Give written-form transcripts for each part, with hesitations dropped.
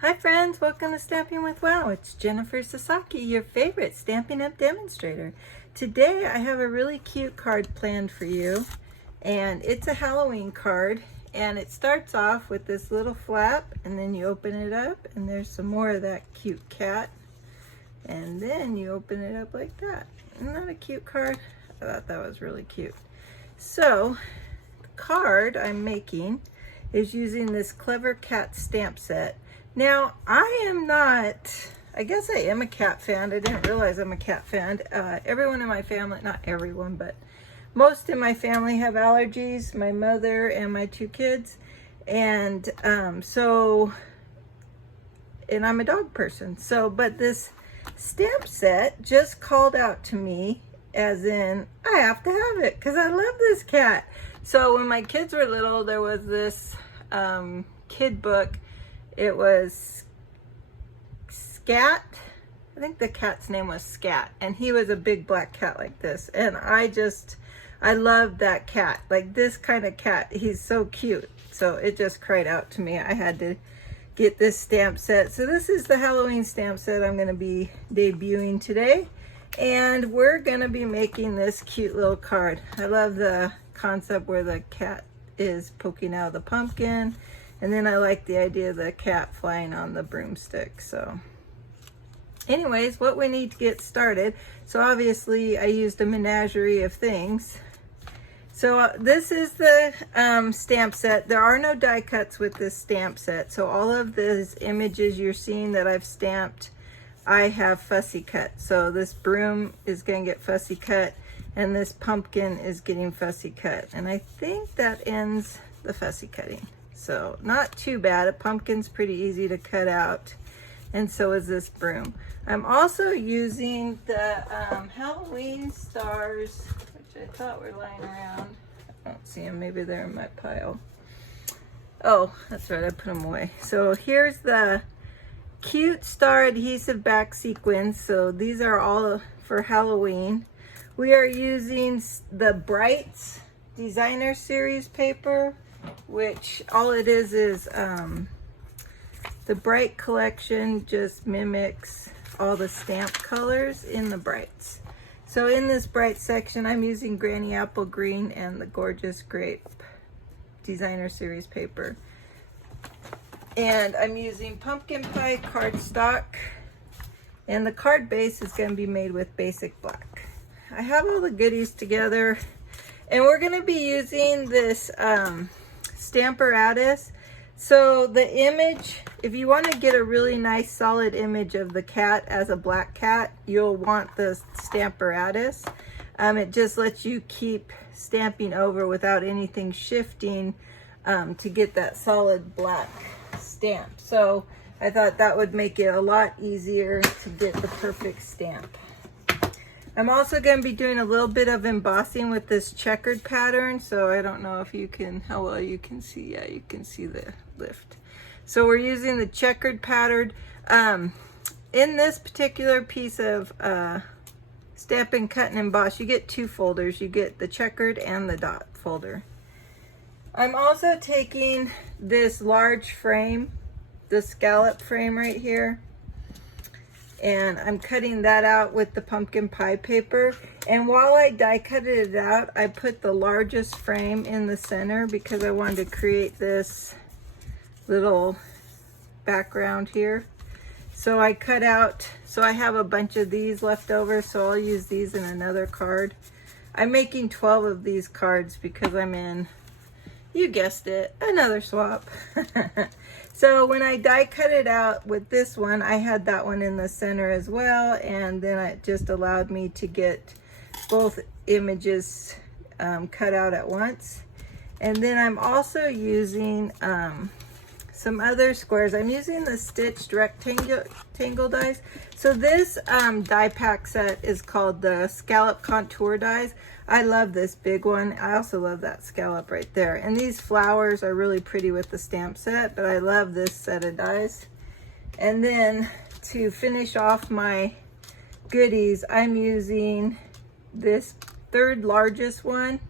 Hi friends, welcome to Stamping with Wow. It's Jennifer Sasaki, your favorite Stampin' Up demonstrator. Today I have a really cute card planned for you, and it's a Halloween card, and it starts off with this little flap, and then you open it up and there's some more of that cute cat, and then you open it up like that. Isn't that a cute card? I thought that was really cute. So the card I'm making is using this Clever Cat stamp set. Now, I guess I am a cat fan. I didn't realize I'm a cat fan. Everyone in my family, not everyone, but most in my family have allergies, my mother and my two kids. And I'm a dog person. But this stamp set just called out to me, as in, I have to have it because I love this cat. So when my kids were little, there was this kid book. It was Scat. I think the cat's name was Scat, and he was a big black cat like this, and I loved that cat, like this kind of cat. He's so cute, so it just cried out to me. I had to get this stamp set. So this is the Halloween stamp set I'm going to be debuting today, and we're going to be making this cute little card. I love the concept where the cat is poking out of the pumpkin. And then I like the idea of the cat flying on the broomstick. So anyways, what we need to get started. So obviously I used a menagerie of things. So this is the stamp set. There are no die cuts with this stamp set. So all of these images you're seeing that I've stamped, I have fussy cut. So this broom is going to get fussy cut, and this pumpkin is getting fussy cut. And I think that ends the fussy cutting. So not too bad. A pumpkin's pretty easy to cut out, and so is this broom. I'm also using the Halloween stars, which I thought were lying around. I don't see them. Maybe they're in my pile. Oh, that's right. I put them away. So here's the cute star adhesive back sequins. So these are all for Halloween. We are using the Brights designer series paper, which all it is the Bright collection just mimics all the stamp colors in the Brights. So in this Bright section, I'm using Granny Apple Green and the gorgeous Grape designer series paper. And I'm using pumpkin pie cardstock, and the card base is going to be made with basic black. I have all the goodies together, and we're going to be using this Stamparatus. So the image, if you want to get a really nice solid image of the cat as a black cat, you'll want the Stamparatus. It just lets you keep stamping over without anything shifting to get that solid black stamp. So I thought that would make it a lot easier to get the perfect stamp. I'm also going to be doing a little bit of embossing with this checkered pattern. So I don't know if you can, how well you can see. Yeah, you can see the lift. So we're using the checkered pattern. In this particular piece of Stampin' Cut and Emboss, you get two folders. You get the checkered and the dot folder. I'm also taking this large frame, the scallop frame right here, and I'm cutting that out with the pumpkin pie paper. And while I die cutted it out, I put the largest frame in the center because I wanted to create this little background here. So I cut out, so I have a bunch of these left over, so I'll use these in another card. I'm making 12 of these cards because I'm in, you guessed it, another swap. So when I die cut it out with this one, I had that one in the center as well, and then it just allowed me to get both images cut out at once. And then I'm also using some other squares. I'm using the stitched rectangle dies. So this die pack set is called the Scalloped Contour Dies. I love this big one. I also love that scallop right there. And these flowers are really pretty with the stamp set, but I love this set of dies. And then to finish off my goodies, I'm using this third largest one,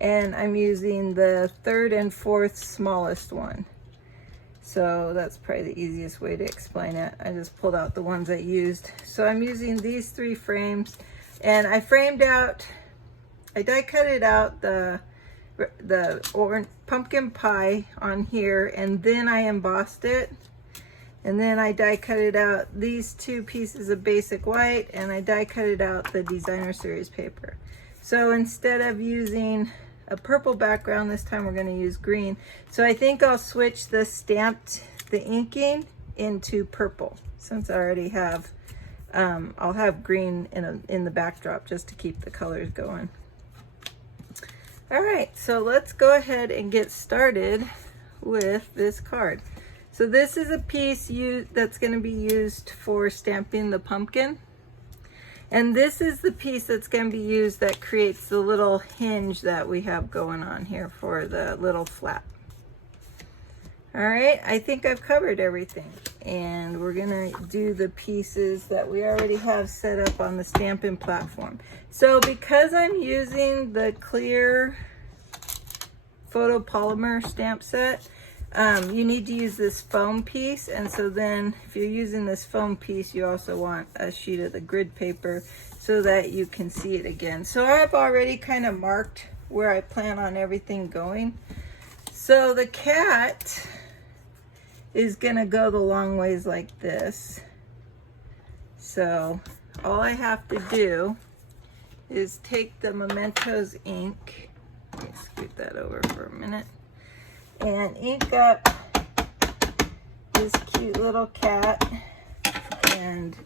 and I'm using the third and fourth smallest one. So that's probably the easiest way to explain it. I just pulled out the ones I used. So I'm using these 3 frames, and I framed out, I die cutted out the orange pumpkin pie on here, and then I embossed it. And then I die cutted out these 2 pieces of basic white, and I die cutted out the designer series paper. So instead of using a purple background, this time we're going to use green. So I think I'll switch the inking into purple, since I already have, I'll have green in the backdrop just to keep the colors going. All right, so let's go ahead and get started with this card. So this is a piece that's going to be used for stamping the pumpkin. And this is the piece that's going to be used that creates the little hinge that we have going on here for the little flap. All right, I think I've covered everything. And we're going to do the pieces that we already have set up on the Stampin' platform. So because I'm using the clear photopolymer stamp set, you need to use this foam piece, and so then if you're using this foam piece, you also want a sheet of the grid paper so that you can see it again. So I've already kind of marked where I plan on everything going. So the cat is gonna go the long ways like this. So all I have to do is take the Momentos ink, let me scoot that over for a minute, and ink up this cute little cat. And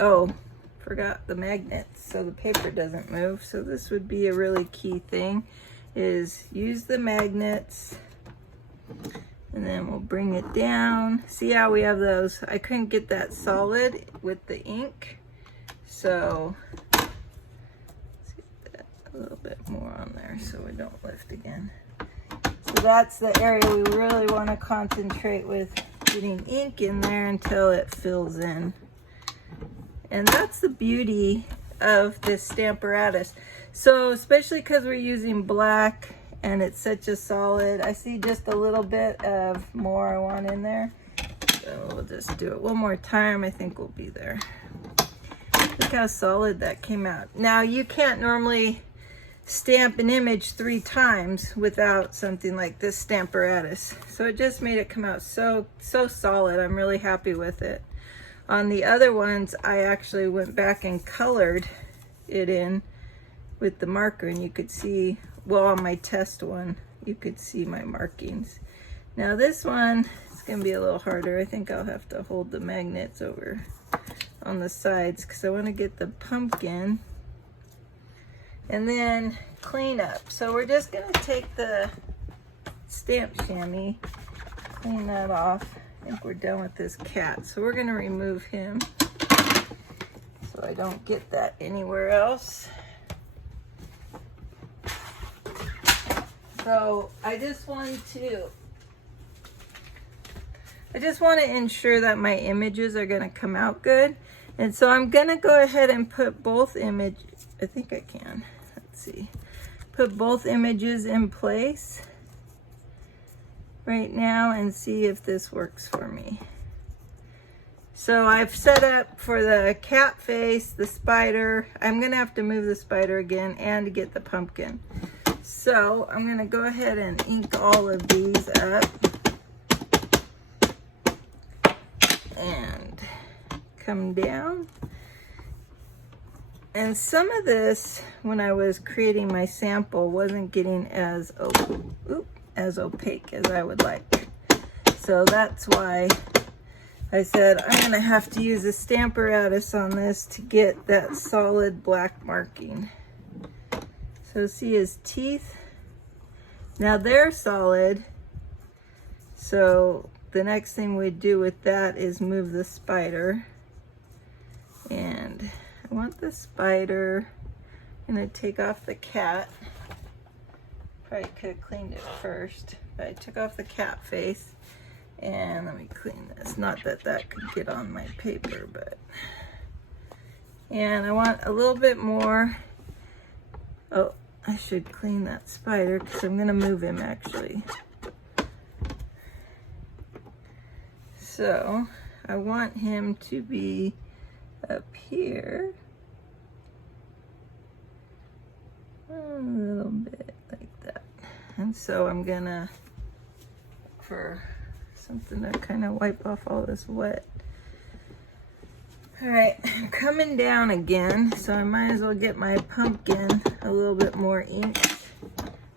oh, forgot the magnets so the paper doesn't move. So this would be a really key thing, is use the magnets, and then we'll bring it down. See how we have those? I couldn't get that solid with the ink, so let's get that a little bit more on there so we don't lift again. So that's the area we really want to concentrate with getting ink in there until it fills in. And that's the beauty of this Stamparatus. So especially because we're using black and it's such a solid, I see just a little bit of more I want in there. So we'll just do it one more time. I think we'll be there. Look how solid that came out. Now you can't normally stamp an image 3 times without something like this Stamparatus. So it just made it come out so solid. I'm really happy with it. On the other ones, I actually went back and colored it in with the marker, and you could see, well, on my test one, you could see my markings. Now this one, it's gonna be a little harder. I think I'll have to hold the magnets over on the sides because I want to get the pumpkin. And then clean up. So we're just gonna take the stamp chamois, clean that off. I think we're done with this cat. So we're gonna remove him so I don't get that anywhere else. So I just want to ensure that my images are gonna come out good. And so I'm gonna go ahead and put both images, I think I can. See, put both images in place right now and see if this works for me. So I've set up for the cat face, the spider. I'm gonna have to move the spider again and get the pumpkin. So I'm gonna go ahead and ink all of these up and come down. And some of this, when I was creating my sample, wasn't getting as opaque as I would like. So that's why I said I'm gonna have to use a Stamparatus on this to get that solid black marking. So see his teeth? Now they're solid. So the next thing we do with that is move the spider. And I want the spider. I'm gonna take off the cat. Probably could have cleaned it first, but I took off the cat face. And let me clean this. Not that that could get on my paper, but. And I want a little bit more. Oh, I should clean that spider because I'm gonna move him actually. So I want him to be up here. A little bit like that. And so I'm gonna, for something to kind of wipe off all this wet. All right, I'm coming down again, so I might as well get my pumpkin a little bit more inked.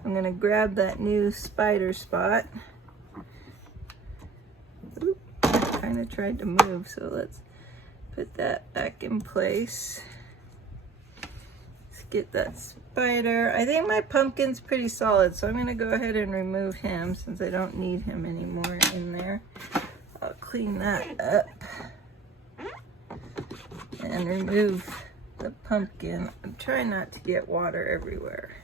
I'm gonna grab that new spider spot. Oop, I kind of tried to move, so let's put that back in place. Let's get that spider. I think my pumpkin's pretty solid, so I'm gonna go ahead and remove him since I don't need him anymore in there. I'll clean that up and remove the pumpkin. I'm trying not to get water everywhere.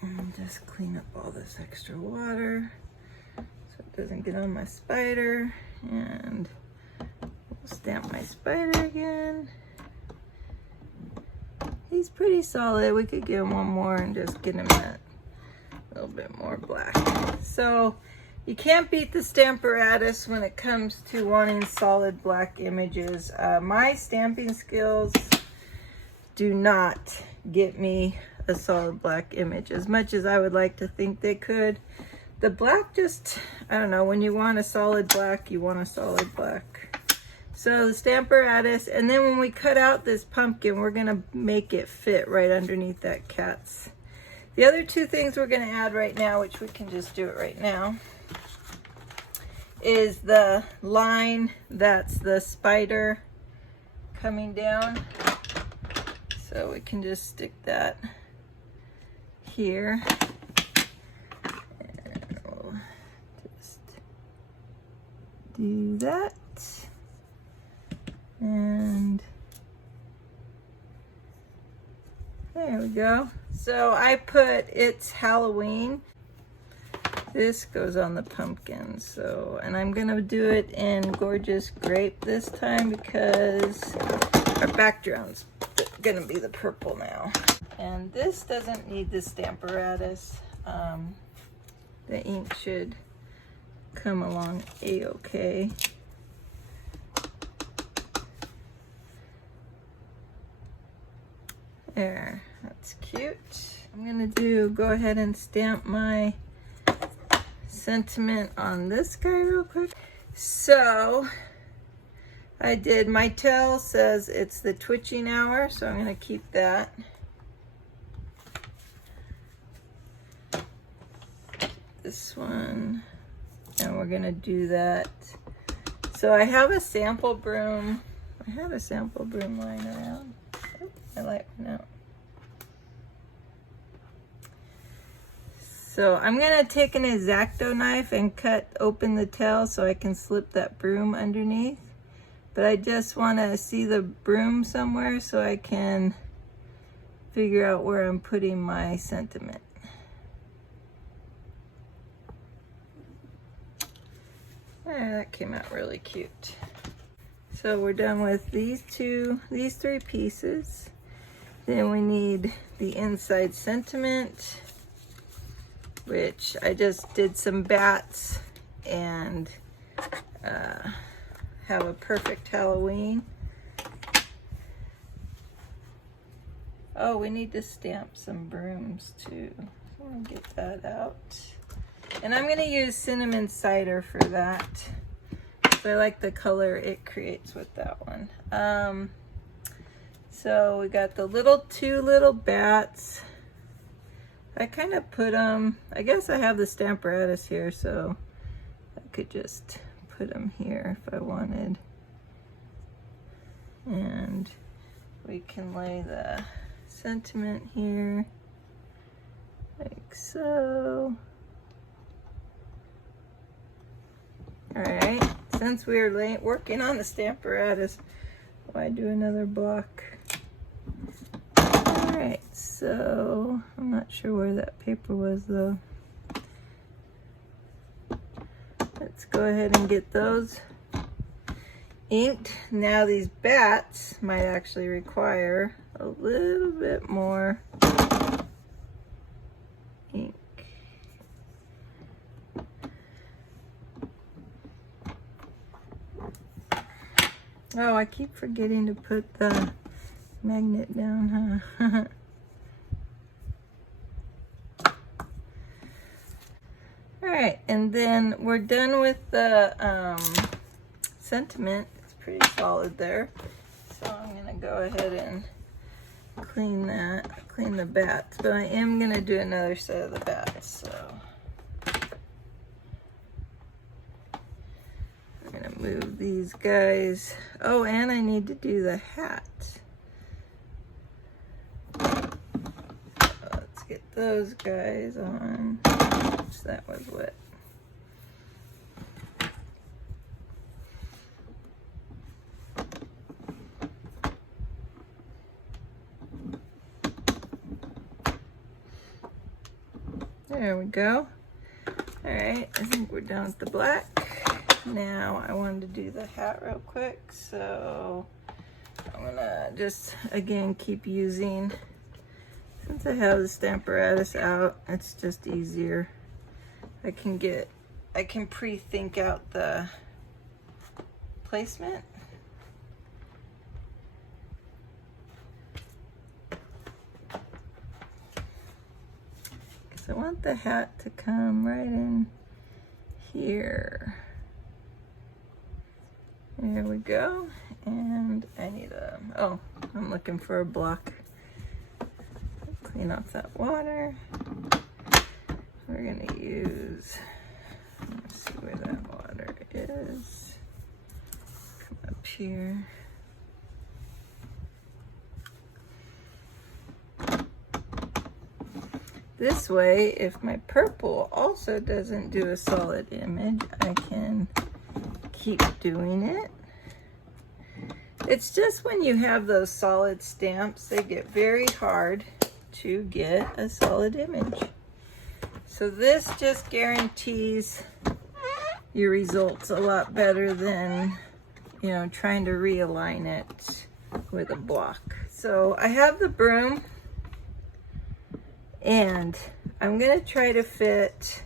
And just clean up all this extra water so it doesn't get on my spider. And we'll stamp my spider again. He's pretty solid. We could give him one more and just get him that little bit more black. So you can't beat the Stamparatus when it comes to wanting solid black images. My stamping skills do not get me a solid black image as much as I would like to think they could. The black just, I don't know, when you want a solid black, you want a solid black. So the Stamparatus, and then when we cut out this pumpkin, we're gonna make it fit right underneath that cat's. The other two things we're gonna add right now, which we can just do it right now, is the line that's the spider coming down. So we can just stick that here. And we'll just do that. And there we go. So I put It's Halloween. This goes on the pumpkin. So, and I'm gonna do it in Gorgeous Grape this time because our background's gonna be the purple now. And this doesn't need the Stamparatus. The ink should come along a-okay. There, that's cute. I'm gonna go ahead and stamp my sentiment on this guy real quick. So I did, my tail says it's the twitching hour, so I'm gonna keep that. This one, and we're gonna do that. So I have a sample broom. I have a sample broom lying around. Oh, my light went out. So I'm gonna take an X-Acto knife and cut open the tail so I can slip that broom underneath. But I just wanna see the broom somewhere so I can figure out where I'm putting my sentiment. There, that came out really cute. So we're done with these three pieces. Then we need the inside sentiment, which I just did some bats and have a perfect Halloween. Oh, we need to stamp some brooms too. So I'm gonna get that out. And I'm gonna use cinnamon cider for that. So I like the color it creates with that one. So we got the two little bats. I kind of put them, I guess I have the Stamparatus here, so I could just put them here if I wanted. And we can lay the sentiment here, like so. All right, since we're working on the Stamparatus, why do another block? All right, so I'm not sure where that paper was though. Let's go ahead and get those inked. Now these bats might actually require a little bit more ink. Oh, I keep forgetting to put the magnet down, huh? All right, and then we're done with the sentiment. It's pretty solid there. So I'm gonna go ahead and clean the bats, but I am gonna do another set of the bats, so. I'm gonna move these guys. Oh, and I need to do the hat. Let's get those guys on. Oops, that was wet. There we go. All right, I think we're done with the black. Now I wanted to do the hat real quick, so I'm gonna just again keep using, since I have the Stamparatus out, it's just easier. I can pre-think out the placement. Because I want the hat to come right in here. There we go. And I need oh, I'm looking for a block. Clean off that water. We're gonna use, let's see where that water is. Come up here. This way, if my purple also doesn't do a solid image, I can keep doing it. It's just when you have those solid stamps, they get very hard to get a solid image. So this just guarantees your results a lot better than, you know, trying to realign it with a block. So I have the broom, and I'm gonna try to fit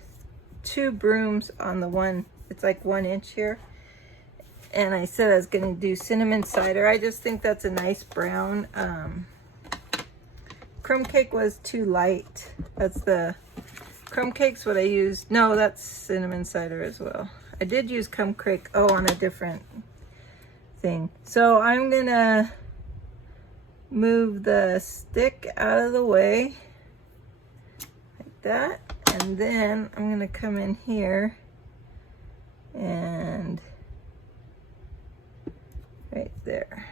2 brooms on the one, it's like 1 inch here. And I said I was gonna do cinnamon cider. I just think that's a nice brown. Crumb cake was too light. That's the, crumb cake's what I used. No, that's cinnamon cider as well. I did use crumb cake, oh, on a different thing. So I'm gonna move the stick out of the way, like that. And then I'm gonna come in here and right there.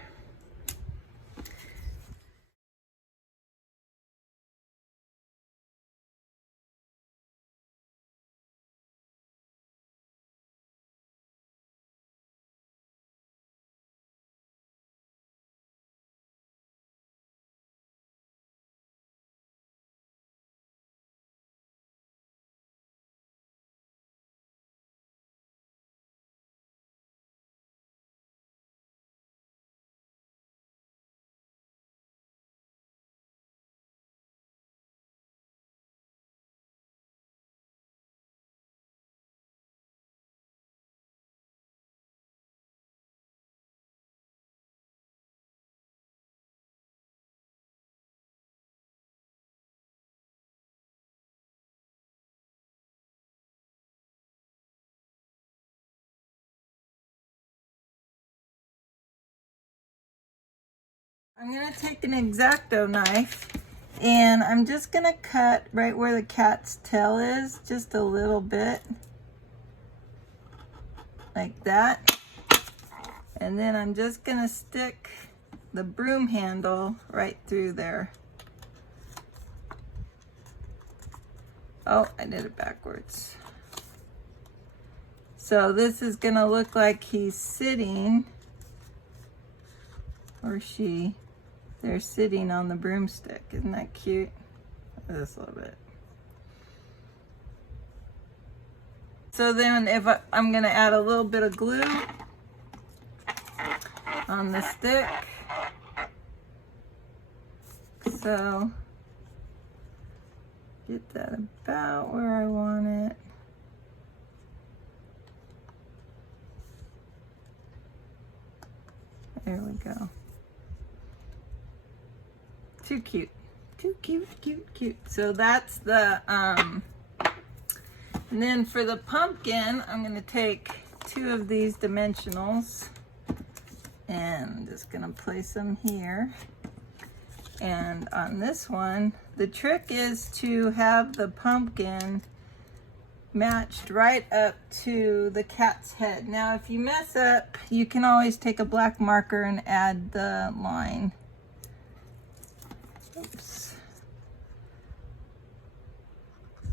I'm gonna take an X-Acto knife and I'm just gonna cut right where the cat's tail is, just a little bit, like that. And then I'm just gonna stick the broom handle right through there. Oh, I did it backwards. So this is gonna look like he's sitting, or she, they're sitting on the broomstick. Isn't that cute? Just a little bit. So then if I'm gonna add a little bit of glue on the stick. So get that about where I want it. There we go. Too cute. Too cute, cute, cute. So that's the, and then for the pumpkin, I'm gonna take 2 of these dimensionals and I'm just gonna place them here. And on this one, the trick is to have the pumpkin matched right up to the cat's head. Now, if you mess up, you can always take a black marker and add the line. Oops.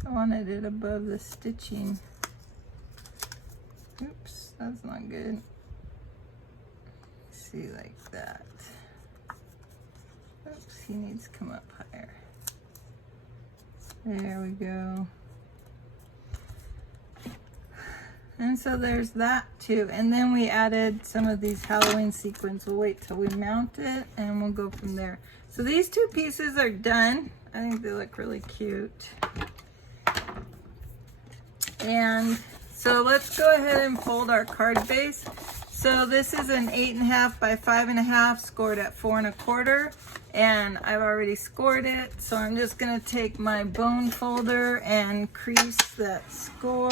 I wanted it above the stitching. Oops, that's not good. See, like that. Oops, he needs to come up higher. There we go. And so there's that too. And then we added some of these Halloween sequins. We'll wait till we mount it and we'll go from there. So these 2 pieces are done. I think they look really cute. And so let's go ahead and fold our card base. So this is an 8.5 by 5.5 scored at 4 1/4. And I've already scored it. So I'm just gonna take my bone folder and crease that score.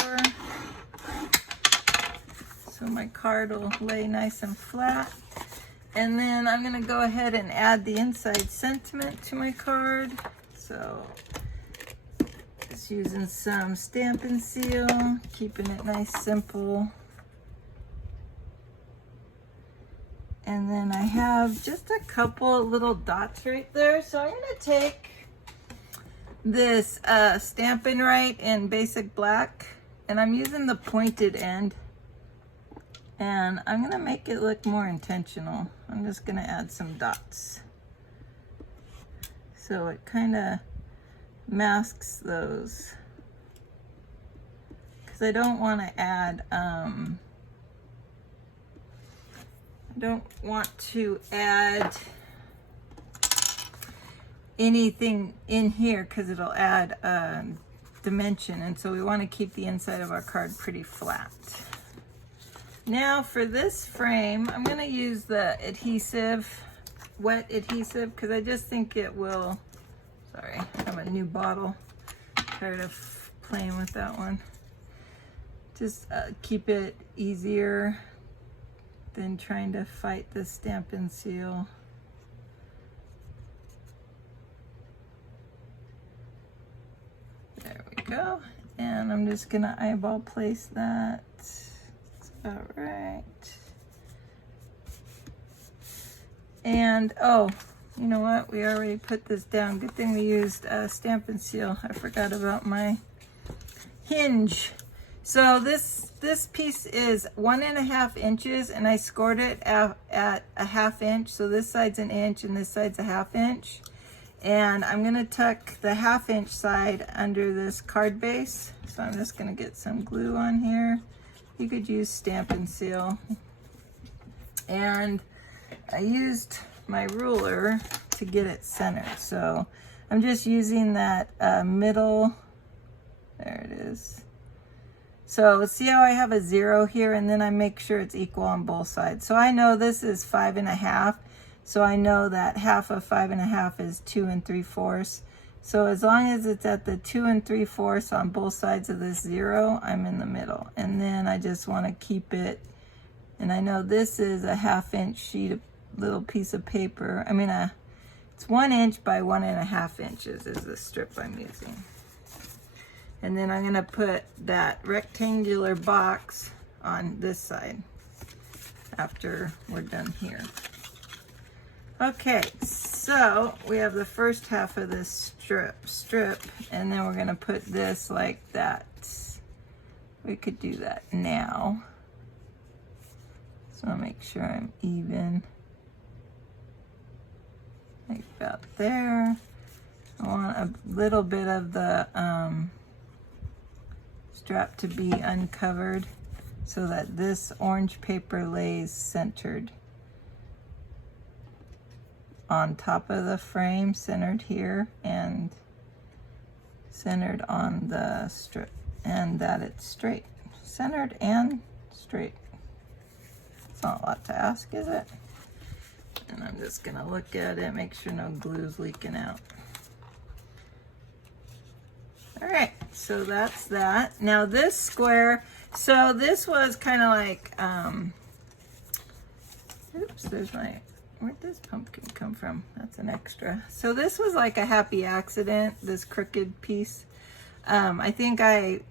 So my card will lay nice and flat. And then I'm gonna go ahead and add the inside sentiment to my card. So just using some Stampin' Seal, keeping it nice, simple. And then I have just a couple little dots right there. So I'm gonna take this Stampin' Right in basic black, and I'm using the pointed end. And I'm gonna make it look more intentional. I'm just gonna add some dots. So it kind of masks those. Because I don't want to add, I don't want to add anything in here because it'll add dimension. And so we want to keep the inside of our card pretty flat. Now for this frame, I'm going to use the adhesive, wet adhesive, because I just think it will, sorry, I have a new bottle. Tired of playing with that one. Just keep it easier than trying to fight the Stampin' Seal. There we go. And I'm just going to eyeball place that. All right. And oh, you know what? We already put this down. Good thing we used Stampin' Seal. I forgot about my hinge. So this piece is 1.5 inches, and I scored it at a 1/2 inch. So this side's an inch, and this side's a 1/2 inch. And I'm gonna tuck the 1/2 inch side under this card base. So I'm just gonna get some glue on here. You could use Stampin' Seal. And I used my ruler to get it centered. So I'm just using that middle, there it is. So see how I have a 0 here, and then I make sure it's equal on both sides. So I know this is 5.5. So I know that 1/2 of 5.5 is 2 3/4. So as long as it's at the 2 3/4 on both sides of this 0, I'm in the middle. And then I just want to keep it, and I know this is a 1/2 inch sheet of little piece of paper. I mean, it's 1 inch by 1.5 inches is the strip I'm using. And then I'm going to put that rectangular box on this side after we're done here. Okay, so we have the first half of this strip, and then we're going to put this like that. We could do that now. So I'll make sure I'm even. Like about there. I want a little bit of the strap to be uncovered so that this orange paper lays centered on top of the frame, centered here and centered on the strip, and that it's straight, centered and straight. It's not a lot to ask, is it? And I'm just gonna look at it, make sure no glue's leaking out. All right, so that's that. Now this square, so this was kind of like, oops, there's my, where'd this pumpkin come from? That's an extra. So this was like a happy accident, this crooked piece. I think I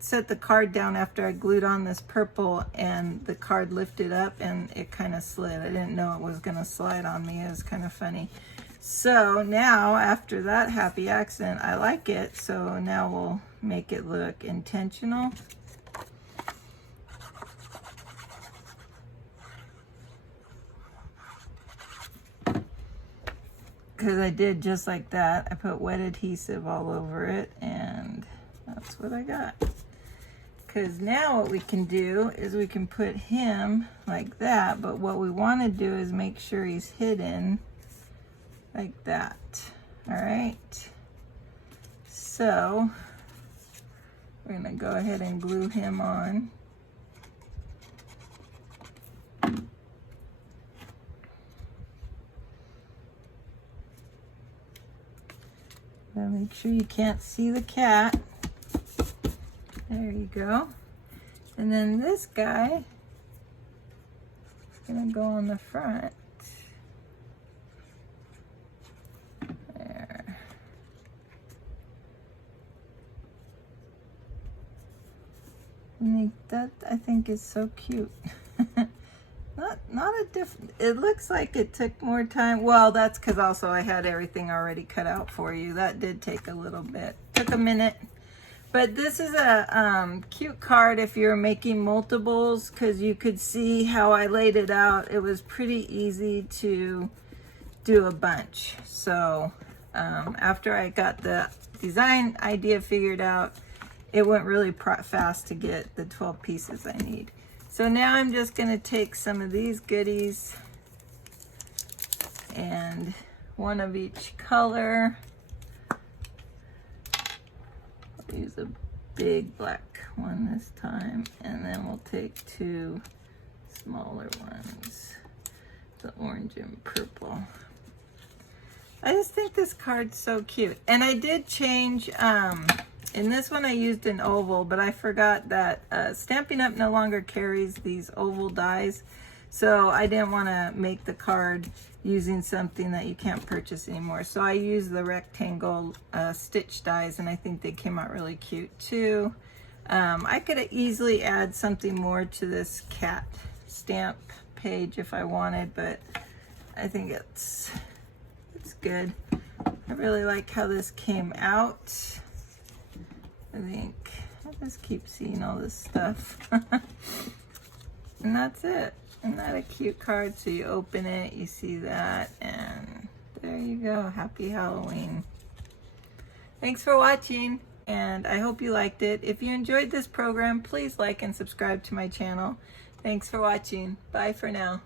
set the card down after I glued on this purple and the card lifted up and it kind of slid. I didn't know it was gonna slide on me. It was kind of funny. So now after that happy accident, I like it. So now we'll make it look intentional. Because I did just like that. I put wet adhesive all over it and that's what I got. Because now what we can do is we can put him like that, but what we want to do is make sure he's hidden like that. All right. So we're going to go ahead and glue him on. Now make sure you can't see the cat. There you go. And then this guy is gonna go on the front. There. And that I think is so cute. Not a different, it looks like it took more time. Well, that's because also I had everything already cut out for you. That did take a little bit, took a minute. But this is a cute card if you're making multiples, because you could see how I laid it out. It was pretty easy to do a bunch. So after I got the design idea figured out, it went really fast to get the 12 pieces I need. So now I'm just going to take some of these goodies and one of each color. I'll use a big black one this time, and then we'll take two smaller ones, the orange and purple. I just think this card's so cute. And I did change, in this one I used an oval, but I forgot that Stampin' Up! No longer carries these oval dies. So I didn't want to make the card using something that you can't purchase anymore. So I used the rectangle stitch dies, and I think they came out really cute too. I could easily add something more to this cat stamp page if I wanted, but I think it's good. I really like how this came out. I think I just keep seeing all this stuff. And that's it. Isn't that a cute card? So you open it, you see that, and there you go. Happy Halloween. Thanks for watching, and I hope you liked it. If you enjoyed this program, please like and subscribe to my channel. Thanks for watching. Bye for now.